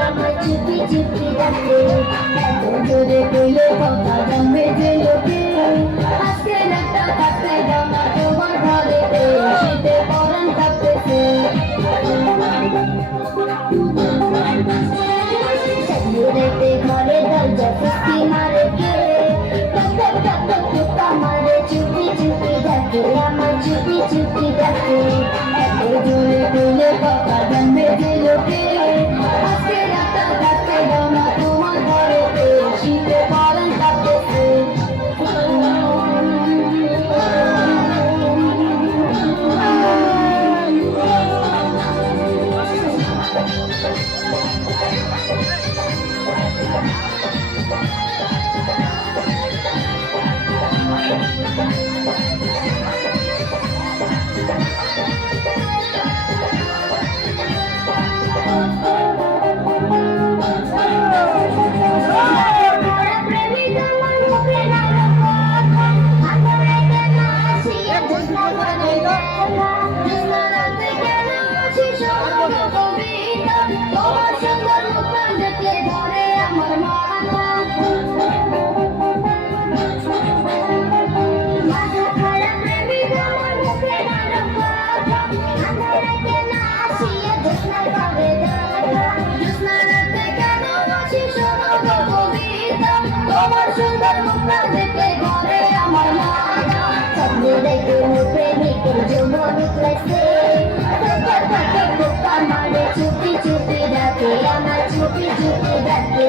আমার চুপি চুপি ডাকে এত জোরে কইলে কথা জানবে যে লোকে আজকে রাতটা থাকতে দাও না তোমার ঘরেতে শীতে পরান কাঁপতেছে রাতে ঘরে দরজা ফুসকি মারে কে টক টক টক টক মারে চুপি চুপি ডাকে আমার চুপি চুপি ডাকে এত জোরে কইলে কথা জানবে যে লোকে আজকে রাতটা থাকতে দাও না তোমার ঘরেতে শীতে পরান কাঁপতেছে সুন্দর মুখটা দেখে ঘরে আমার মায়া স্বপ্ন দেখে মুখে নিকের যৌবন উঠলেছে বোকা মারে চুপি চুপি ডাকে আমার চুপি চুপি ডাকে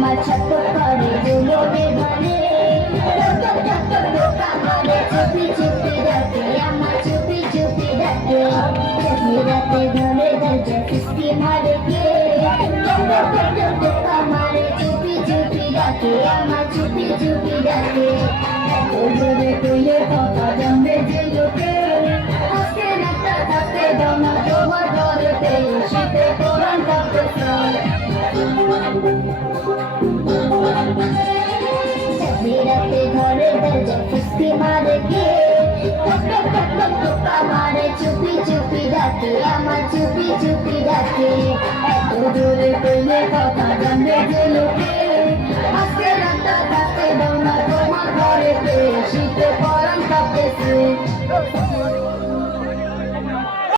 আমার ছটপট করে যৌবনে ধরে চুপি চুপি ডাকে আমার চুপি চুপি ডাকে রাতে ঘরে দরজা ফুসকি মারে কে মারে চুপি চুপি ডাকে আমার চুপি চুপি ডাকে এত জোরে কইলে কথা জানবে যে লোকে আজকে রাতটা থাকতে দাও না তোমার ঘরেতে শীতে পরান কাঁপতেছে রাতে ঘরে দরজা ফুসকি মারে কে মারে চুপি চুপি ডাকে আমার চুপি চুপি ডাকে এত জোরে কইলে কথা জানবে যে লোকে আজকে রাতটা থাকতে দাও না তোমার ঘরেতে শীতে পরান কাঁপতেছে